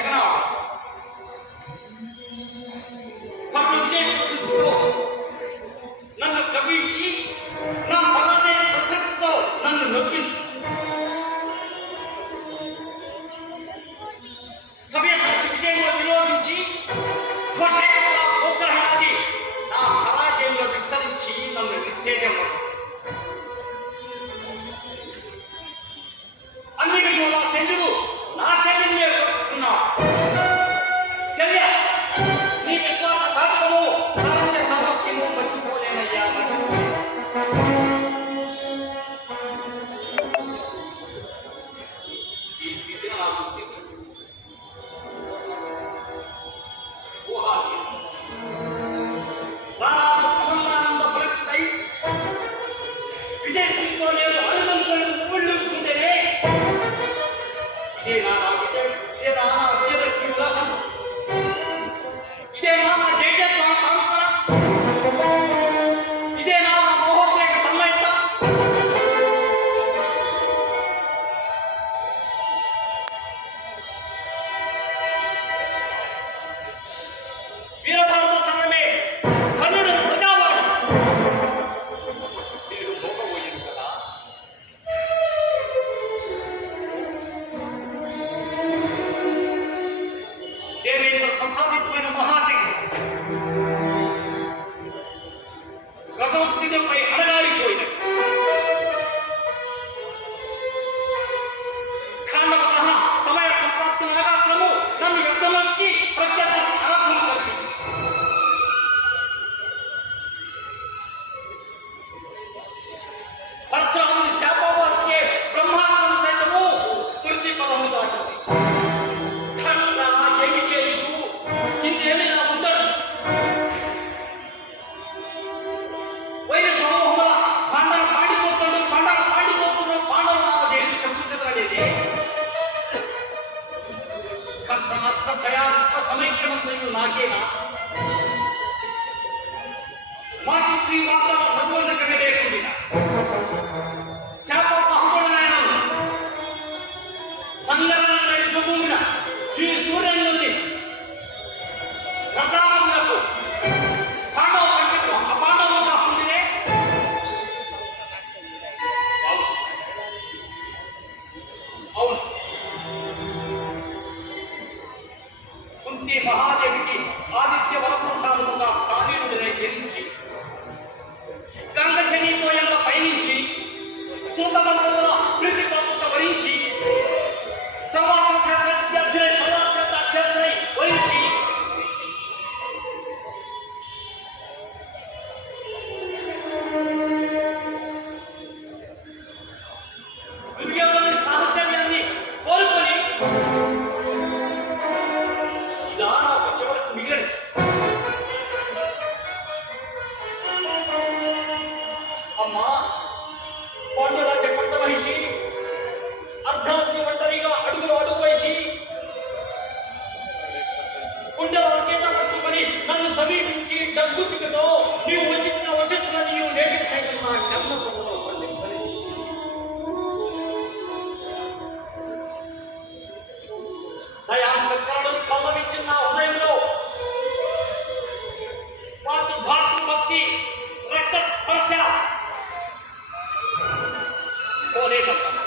జగన్నాథ్ తమ విజయ ప్రశస్తితో నన్ను కవించి నా పరాజయ ప్రసక్తితో నన్ను నొప్పించు. సభ్య విజయంలో విరోధించి భూగ్రహణాది నా పరాజయంలో విస్తరించి నన్ను నిస్తేజం అన్ని విధుల శల్యుడు నా శల్యుని ఏర్పరుచుకున్నాడు. శల్య నీ విశ్వాస ఘాతకము సారథ్య సామర్థ్యము మర్చిపోలేనయ్యా, ఈ స్థితిని నా దుస్థితి ఆనంద పులకితై విజయసింతో నేను అడుగుతున్న ఊళ్ళు చూడేనే ఇదే నా విజయలక్ష్మి ఉల్లాసం, ఇదే నా జయజత్వం సంస్కరణ, ఇదే నా మహోద్రేక సమ్మేళన. వీరభారత సంగమే కర్ణుడు ప్రజావాడు మీరు మోగబోయేది కదా. దేవేంద్ర ప్రసాదితమైన మహాశక్తి భగవద్గీతపై అడగారిపోయినది. ఖాండవ సమయ సంప్రాప్తి నాగాస్త్రము నన్ను యుద్ధంలోంచి ప్రత్యర్థ అనర్థం కల్పించింది. పరశురాముని శాపవాదికే బ్రహ్మాండం సైతము స్మృతి పదము దాటింది. ఏమి చేయదు, ఇంకేమి నా ఉండదు. వైర సమూహముల పాండవ పాడిపోతున్నాడు, పాండవ నామదేవి చెప్పుచెదరలేదే. కష్ట నష్ట భయాష్ట సమైక్యమంతయు నాకేనా? మాతి శ్రీ వాగ్దాన మధువంతకమే లేకుండా శాప మహోదయన సంగరణ యుద్ధభూమిన ఈ సూర్యుని ప్రతాపములకు పాండవ కంటకు అపాండవుగా ఉండినే. అవును, కుంతి మహాదేవికి ఆదిత్య వరప్రసాదముగా కాళీనుడిని గెలిచి గంగజనీతో ఎండ పయనించి సూతమంత్రముల ప్రీతి ప్రభుత్వ వరించి సర్వాస్త్రాధ్యక్షులై వరించి దుర్యోధనుని సాహచర్యాన్ని కోరుకొని ఇదా నాకు చివరికి మిగిలి అమ్మా పాండురాజ్య పట్ట మహిషి అర్ధరాజ్య ఒంటరిగా అడుగులు అడుగు వేసి కుండల చేత పట్టుకొని నన్ను సమీపించి డగ్గుతికతో నీవు వచ్చిన నీవు నేటికి సైతం నా జన్మకులో దయాంతకరుడు పల్లవించిన నా హృదయంలో భక్తి రక్త స్పర్శ కోరేదమ్మా.